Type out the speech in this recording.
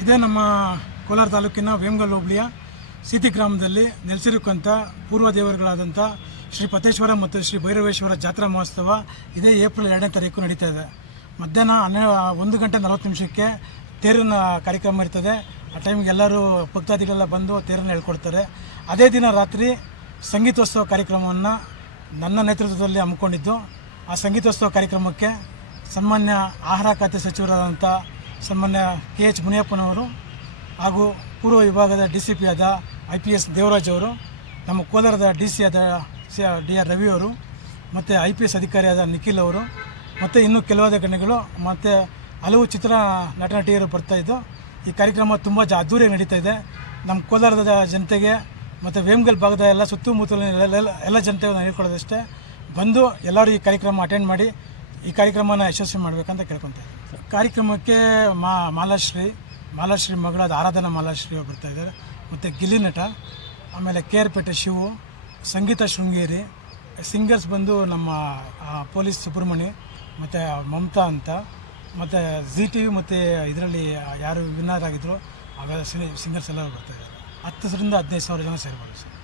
ಇದೇ ನಮ್ಮ ಕೋಲಾರ ತಾಲೂಕಿನ ವೇಮಗಲ್ ಹೋಬಳಿಯ ಸೀತಿ ಗ್ರಾಮದಲ್ಲಿ ನೆಲೆಸಿರುವಂಥ ಪೂರ್ವ ದೇವರುಗಳಾದಂಥ ಶ್ರೀ ಪತೇಶ್ವರ ಮತ್ತು ಶ್ರೀ ಭೈರವೇಶ್ವರ ಜಾತ್ರಾ ಮಹೋತ್ಸವ ಇದೇ ಏಪ್ರಿಲ್ 2ನೇ ತಾರೀಕು ನಡೀತಾ ಇದೆ. ಮಧ್ಯಾಹ್ನ 1 ಗಂಟೆ 40 ನಿಮಿಷಕ್ಕೆ ತೇರಿನ ಕಾರ್ಯಕ್ರಮ ಇರ್ತದೆ. ಆ ಟೈಮ್ಗೆ ಎಲ್ಲರೂ ಭಕ್ತಾದಿಗಳೆಲ್ಲ ಬಂದು ತೇರನ್ನು ಹೇಳ್ಕೊಡ್ತಾರೆ. ಅದೇ ದಿನ ರಾತ್ರಿ ಸಂಗೀತೋತ್ಸವ ಕಾರ್ಯಕ್ರಮವನ್ನು ನನ್ನ ನೇತೃತ್ವದಲ್ಲಿ ಹಮ್ಮಿಕೊಂಡಿದ್ದು. ಆ ಸಂಗೀತೋತ್ಸವ ಕಾರ್ಯಕ್ರಮಕ್ಕೆ ಸನ್ಮಾನ್ಯ ಆಹಾರ ಖಾತೆ ಸಚಿವರಾದಂಥ ಸನ್ಮಾನ್ಯ KH ಮುನಿಯಪ್ಪನವರು ಹಾಗೂ ಪೂರ್ವ ವಿಭಾಗದ DCP ಆದ IPS ದೇವರಾಜ್ ಅವರು, ನಮ್ಮ ಕೋಲಾರದ DC ಆದ DR ರವಿ ಅವರು, ಮತ್ತು IPS ಅಧಿಕಾರಿಯಾದ ನಿಖಿಲ್ ಅವರು, ಮತ್ತು ಇನ್ನೂ ಕೆಲವಾದ ಗಣ್ಯಗಳು ಮತ್ತು ಹಲವು ಚಿತ್ರ ನಟನಟಿಯರು ಬರ್ತಾಯಿದ್ದು. ಈ ಕಾರ್ಯಕ್ರಮ ತುಂಬ ಅದ್ದೂರಿಯಾಗಿ ನಡೀತಾ ಇದೆ. ನಮ್ಮ ಕೋಲಾರದ ಜನತೆಗೆ ಮತ್ತು ವೇಮಗಲ್ ಭಾಗದ ಎಲ್ಲ ಸುತ್ತಮುತ್ತಲಿನ ಎಲ್ಲ ಜನತೆಗೆ ಹೇಳ್ಕೊಡೋದಷ್ಟೇ, ಬಂದು ಎಲ್ಲರೂ ಈ ಕಾರ್ಯಕ್ರಮ ಅಟೆಂಡ್ ಮಾಡಿ ಈ ಕಾರ್ಯಕ್ರಮನ ಯಶಸ್ವಿ ಮಾಡಬೇಕಂತ ಕೇಳ್ಕೊತಾ ಇದ್ದೀನಿ. ಕಾರ್ಯಕ್ರಮಕ್ಕೆ ಮಾಲಾಶ್ರೀ ಮಗಳಾದ ಆರಾಧನಾ ಮಾಲಾಶ್ರೀ ಬರ್ತಾಯಿದ್ದಾರೆ, ಮತ್ತು ಗಿಲ್ಲಿ ನಟ, ಆಮೇಲೆ KR ಪೇಟೆ ಶಿವು, ಸಂಗೀತ ಶೃಂಗೇರಿ, ಸಿಂಗರ್ಸ್ ಬಂದು ನಮ್ಮ ಪೊಲೀಸ್ ಸುಬ್ರಹ್ಮಣ್ಯ ಮತ್ತು ಮಮತಾ ಅಂತ, ಮತ್ತು ZTV ಮತ್ತು ಇದರಲ್ಲಿ ಯಾರು ವಿನ್ನರ್ ಆಗಿದ್ರು ಅವೆಲ್ಲ ಸಿಂಗರ್ಸ್ ಎಲ್ಲರೂ ಬರ್ತಾಯಿದ್ದಾರೆ. 10,000 ರಿಂದ 15,000 ಜನ ಸೇರ್ಬೋದು ಸರ್.